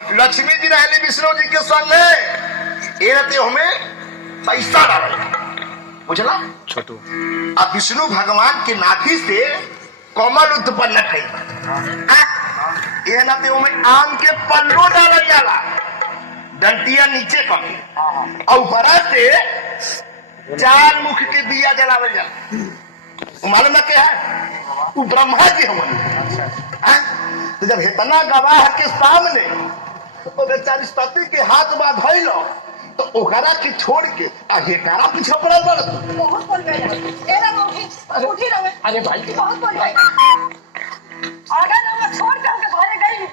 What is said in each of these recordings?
लक्ष्मी जी रहली विष्णु जी के संग ये रहते हमें पैसा डाल बुझला छोटू अब विष्णु भगवान के नाभि से कमल उत्पन्न है ये नाते हमें आम के पल्लो डाला जाला डंटिया नीचे कभी और ऊपर से 4 मुख के दिया जलावल जाला मालूम है क्या है वो ब्रह्मा जी हमारे तो जब इतना गवाह के सामने तो बेचारी पति के हाथ में धइलो तो ओकरा के छोड़ के हेकारा पीछे पड़ल पड़ बहुत बोल गया एरा उठी रहे अरे भाई बहुत बोल गया अगर हम छोड़ के हमके घरे गई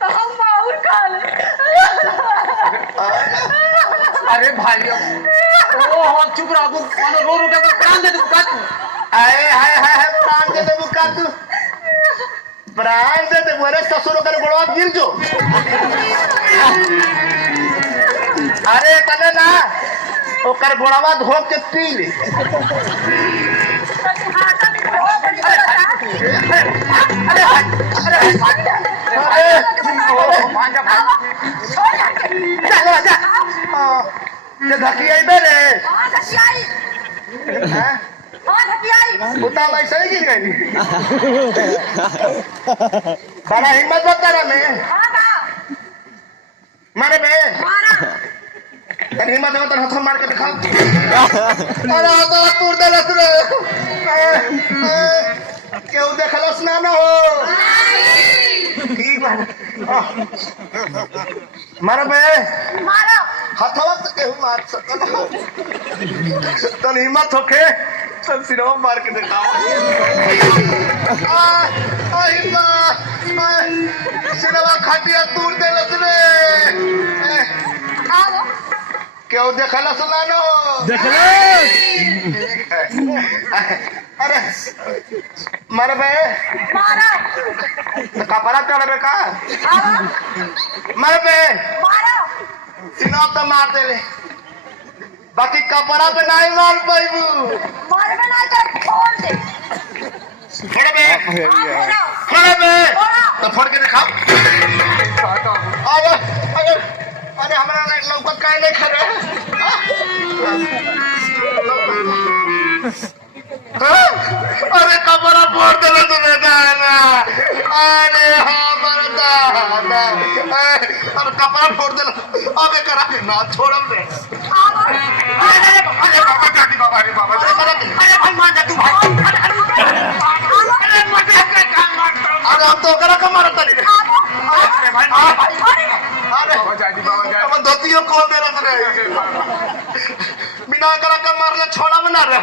तो हम माहौर खा ले अरे भाई ओ हम चुप रहो मानो रो रो के प्राण दे दूं का तू आए हाय हाय प्राण दे दे का तू प्राण दे दे बोले ससुर कर गोड़वा गिर जो अरे तने ना ओकर गोड़वा धो के पी ले धकी आई बेरे उतना वैसे ही गिर गई बड़ा हिम्मत बता रहा मैं मारे बे हिम्मत है तो हाथ मार के दिखा अरे तो तूर दे लसरे क्यों देखलस ना ना हो ठीक है मारे बे मारो हथवा से केहू मार सकता तो हिम्मत होके तो सिरवा मार के दिखा सिरवा खाटिया तूर दे लसरे आओ क्यों देखला सुना नो अरे मारे बे मारो कपड़ा चढ़े का मारे बे मारो सिनो तो मार दे ले बाकी कपड़ा पे नहीं मार पाइबू मारे में ना तो छोड़ दे फोड़ बे फोड़ बे तो फोड़ के दिखाओ अरे हमारा लौकत काहे नहीं खड़े अरे कपड़ा फोड़ दे तो बेटा ना अरे हाँ मरता और कपड़ा फोड़ दे अबे करा के ना छोड़म दे अरे बाबा जाती बाबा अरे बाबा अरे भाई मान जा तू भाई अरे मत के काम मत अरे हम तो करा का मारता नहीं अरे भाई अरे बाबा जाती हम धोतियों खोल दे रहे बिना करा का मार ले छोड़ा बना रहे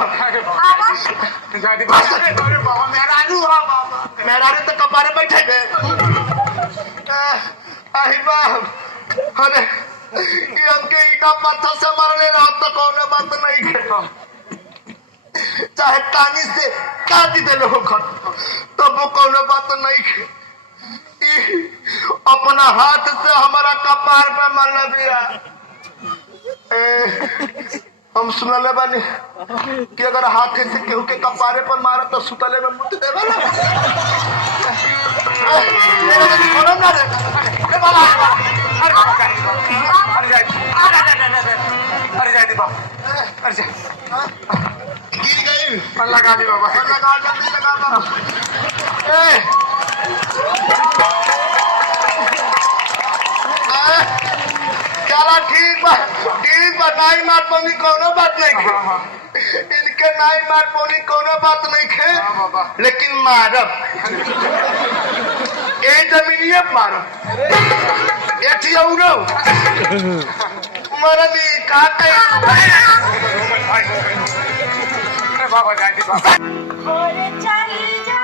जाती बाबा अरे बाबा मेरा आलू हां बाबा मेरा रे तो कपारे बैठे गए आई बाप अरे ये हमके ईटा पत्थर से मारने रहा तो कौन बात नहीं है चाहे टानी से काट दे लो तो वो कौन बात नहीं है अपना हाथ से हमारा कपार पे मारना दिया हम सुनले बानी कि अगर हाथ से केहू के कपारे पर मारा तो सुतले में मुत देवे ना छोड़ो ना रे अरे बाबा अरे जाती बाबा अरे जा गिर गई लगा दी बाबा लगा जल्दी लगा बाबा चला ठीक बा नाई मार पानी कोनो बात नहीं है इनके नाई मार पानी कोनो बात नहीं है लेकिन मारब ए जमीनिए मारब एठी औरो मरनी काटे बाबा जाती बाबा और चली जा